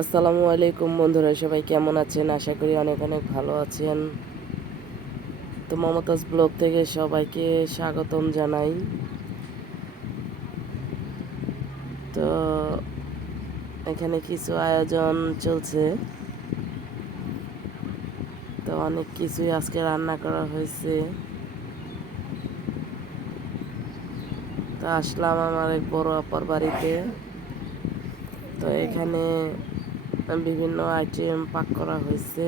আসসালামু আলাইকুম বন্ধুরা, সবাই কেমন আছেন? আশা করি অনেক অনেক ভালো আছেন। তো মমতাজ ব্লগ থেকে সবাইকে স্বাগতম জানাই। তো এখানে কিছু আয়োজন চলছে, তো অনেক কিছুই আজকে রান্না করা হয়েছে। তো আসলাম আমার এক বড় আপার বাড়িতে। তো এখানে বিভিন্ন আইটেম পাক করা হয়েছে,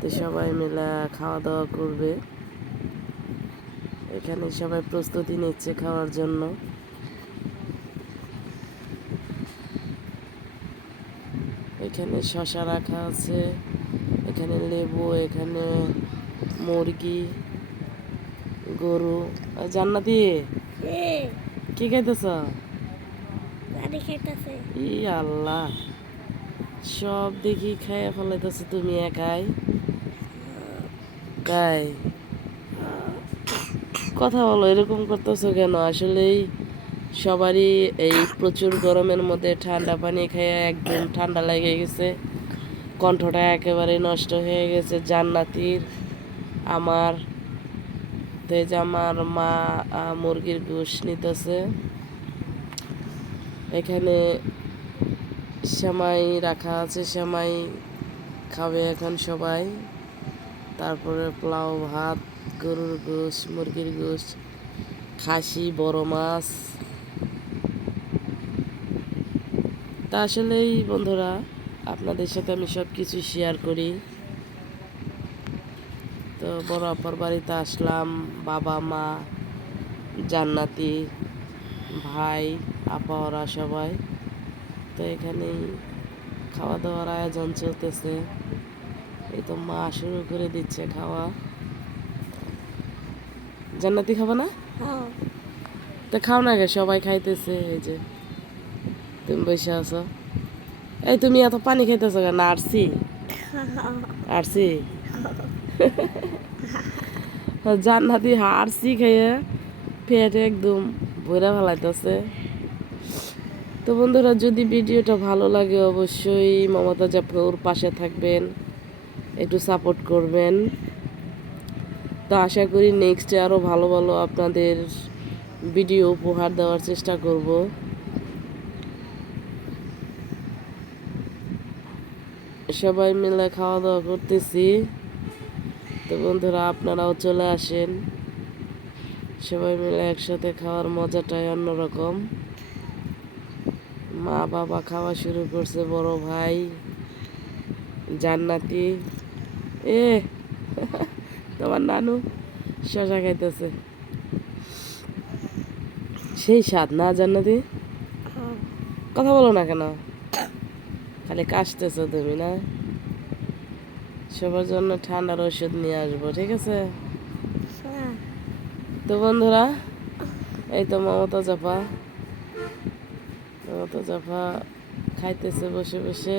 তো সবাই মিলে খাওয়া দাওয়া করবে। এখানে সবাই প্রস্তুতি নিচ্ছে খাওয়ার জন্য। এখানে শশা রাখা আছে, এখানে লেবু, এখানে মুরগি, গরু। আর জান্নাতি কি খাইতেছ? ই আল্লাহ, সব দেখি খাইয়া ফেলাইতেছ তুমি একাই। তাই কথা বলো, এরকম করতেছো কেন? আসলেই সবারই এই প্রচুর গরমের মধ্যে ঠান্ডা পানি খেয়ে একদম ঠান্ডা লেগে গেছে, কণ্ঠটা একেবারে নষ্ট হয়ে গেছে জান্নাতির, আমার। তো এই যে আমার মা মুরগির গোশ নিতেছে। এখানে সেমাই রাখা আছে, সেমাই খাবে এখন সবাই। তারপরে পোলাও, ভাত, গরুর গোশ, মুরগির গোশ, খাসি, বড় মাছ। তা আসলেই বন্ধুরা, আপনাদের সাথে আমি সব কিছু শেয়ার করি। তো বড় আপার বাড়িতে আসলাম, বাবা, মা, জান্নাতি, ভাই, আপা, ওরা সবাই। তো এখানেই খাওয়া দাওয়ার আয়োজন চলতেছে। এই তো মা শুরু করে দিচ্ছে খাওয়া। জান্নাতি খাবা না? তো খাও না গে, সবাই খাইতেছে। এই যে তুমি বসে আছো, এই তুমি এত পানি খাইতেছো কেন? আরছি আরছি জান্নাতি হারছি খেয়ে পেট একদম ভরে ফেলাইতেছে। তো বন্ধুরা, যদি ভিডিওটা ভালো লাগে অবশ্যই মমতাজ আপুর পাশে থাকবেন, একটু সাপোর্ট করবেন। তো আশা করি নেক্সটে আরও ভালো ভালো আপনাদের ভিডিও উপহার দেওয়ার চেষ্টা করব। সবাই মিলে খাওয়া দাওয়া করতেছি। তো বন্ধুরা, আপনারাও চলে আসেন, সবাই মিলে একসাথে খাওয়ার মজাটাই অন্যরকম। মা বাবা খাওয়া শুরু করছে, বড় ভাই, জান্নাতি। এ তোমার নানু শশা খাইতেছে, সেই স্বাদ না জান্নাতি? কথা বলো না কেন, খালি কাশতেছো তুমি না? সবার জন্য ঠান্ডার ওষুধ নিয়ে আসবো, ঠিক আছে? তো বন্ধুরা, এই তো মমতা জাফা খাইতেছে বসে বসে।